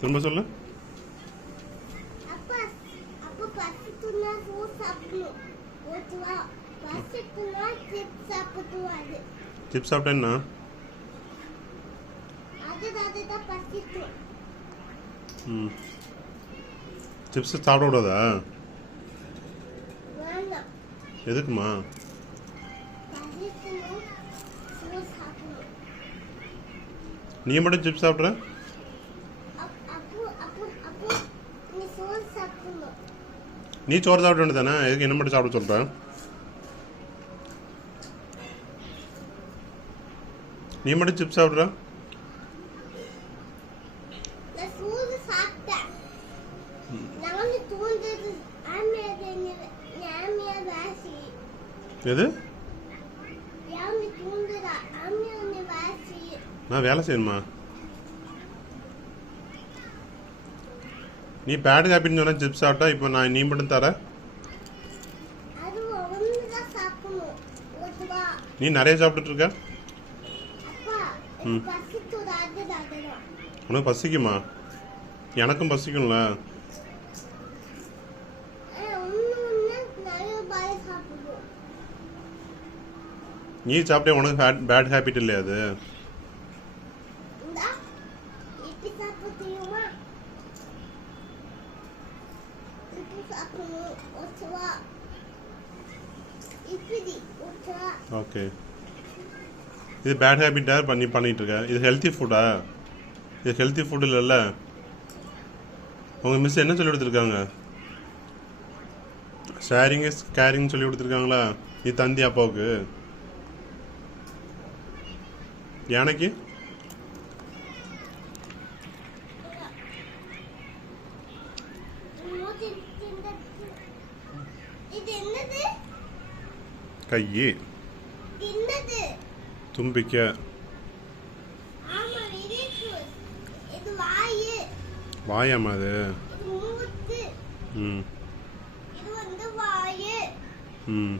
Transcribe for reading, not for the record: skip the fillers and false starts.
திரும்ப சொல்லு. சிப்ஸ் சாப்பிட்டா என்ன? சிப்ஸ் சாப்பிடக்கூடாதா? எதுக்குமா? நீ மட்டும் சிப்ஸ் சாப்பிட்ற? நீ சோறு சாப்பிட வேண்டியதானே? எதுக்கு என்ன மட்டும் சாப்பிட சொல்ற? நீ மட்டும் சிப்ஸ் சாப்பிட்ற? எது? நான் வேலை செய்யணுமா? நீ பேட் ஹேபிட்னு சொன்ன சிப்ஸ் சாப்பிட்டா இப்போ நான் நீ மட்டும் தர? நீ நிறைய சாப்பிட்டுட்டு இருக்க. உனக்கு பசிக்குமா? எனக்கும் பசிக்கும்ல. நீ சாப்பிட்டே உனக்கு பேட் ஹேபிட் இல்லையா அது? ஓகே, இது பேட் ஹேபிட்டா பண்ணிட்டு இருக்க? இது ஹெல்த்தி ஃபுட்டா? இது ஹெல்த்தி ஃபுட் இல்லைல்ல. உங்கள் மிஸ் என்ன சொல்லி கொடுத்துருக்காங்க? ஷேரிங் இஸ் கேரிங் சொல்லி கொடுத்துருக்காங்களா? நீ தந்தி அப்பாவுக்கு? யானைக்கு? கையி தும்பிக்க வாயாமா அது? ம் ம்